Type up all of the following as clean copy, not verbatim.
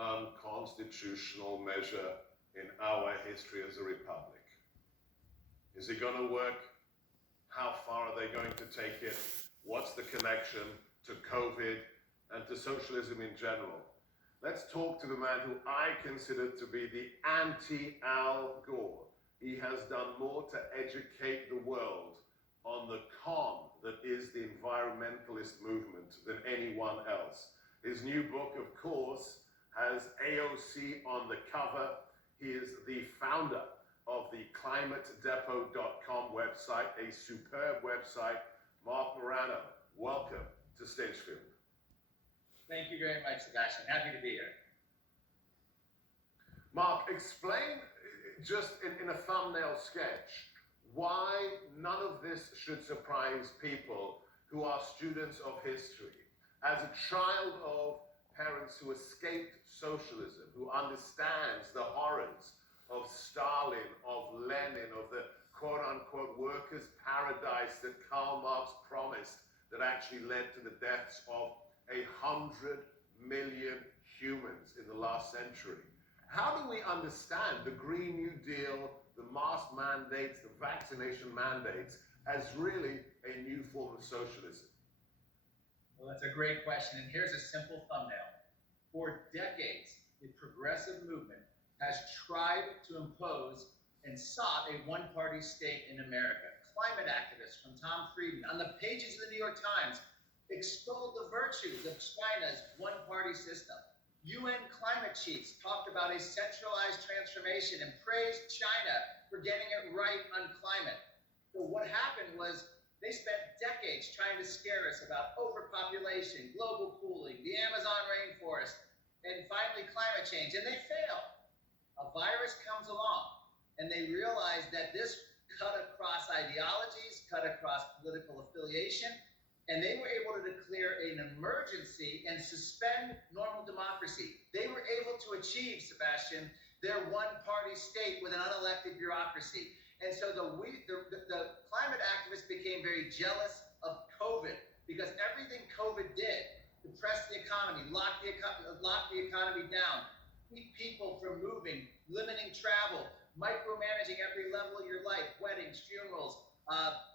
unconstitutional measure in our history as a republic. Is it going to work? How far are they going to take it? What's the connection to COVID and to socialism in general? Let's talk to the man who I consider to be the anti-Al Gore. He has done more to educate the world on the con that is the environmentalist movement than anyone else. His new book, of course, has AOC on the cover. He is the founder of the climatedepot.com website, a superb website. Marc Morano, welcome to Stinchfield. Thank you very much, Sebastian. Happy to be here. Marc, explain just in a thumbnail sketch why none of this should surprise people who are students of history. As a child of parents who escaped socialism, who understands the horrors of Stalin, of Lenin, of the quote-unquote workers' paradise that Karl Marx promised that actually led to the deaths of 100 million humans in the last century. How do we understand the Green New Deal, the mask mandates, the vaccination mandates as really a new form of socialism? Well, that's a great question, and here's a simple thumbnail. For decades, the progressive movement has tried to impose and sought a one-party state in America. Climate activists from Tom Friedman on the pages of the New York Times extolled the virtues of China's one-party system. UN climate chiefs talked about a centralized transformation and praised China for getting it right on climate. So what happened was they spent decades trying to scare us about overpopulation, global cooling, the Amazon rainforest, and finally climate change, and they failed. A virus comes along, and they realize that this cut across ideologies, cut across political affiliation, and they were able to declare an emergency and suspend normal democracy. They were able to achieve, Sebastian, their one-party state with an unelected bureaucracy. And so the climate activists became very jealous of COVID because everything COVID did, depress the economy, lock the economy down, keep people from moving, limiting travel, micromanaging every level of your life, weddings, funerals,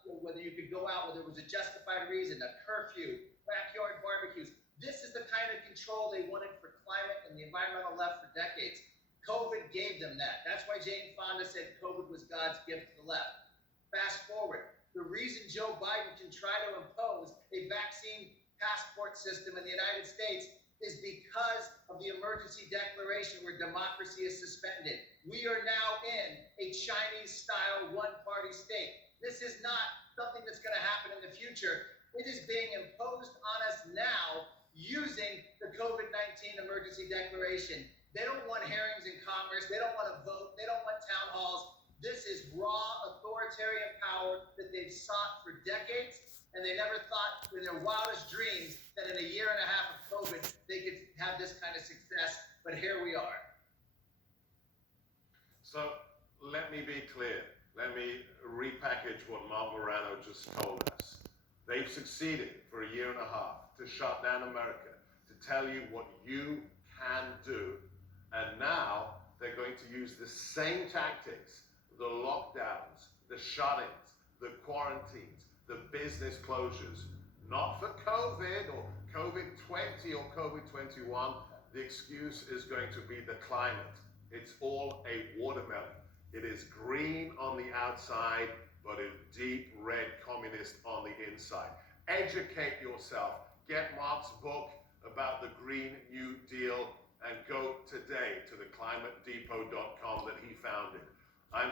whether you could go out, whether it was a justified reason, a curfew, backyard barbecues. This is the kind of control they wanted for climate and the environmental left for decades. COVID gave them that. That's why Jane Fonda said COVID was God's gift to the left. Fast forward, the reason Joe Biden can try to impose a vaccine passport system in the United States is because of the emergency declaration where democracy is suspended. We are now in a Chinese-style one-party state. This is not something that's going to happen in the future. It is being imposed on us now using the COVID-19 emergency declaration. They don't want hearings in Congress. They don't want to vote. They don't want town halls. This is raw authoritarian power that they've sought for decades, and they never thought in their wildest dreams that in a year and a half of COVID, they could have this kind of success, but here we are. So let me be clear. Let me repackage what Marc Morano just told us. They've succeeded for a year and a half to shut down America, to tell you what you can do. And now they're going to use the same tactics, the lockdowns, the shut-ins, the quarantines, the business closures, not for COVID or COVID-20 or COVID-21. The excuse is going to be the climate. It's all a watermelon. It is green on the outside, but a deep red communist on the inside. Educate yourself. Get Marc's book about the Green New Deal and go today to the climatedepot.com that he founded. I'm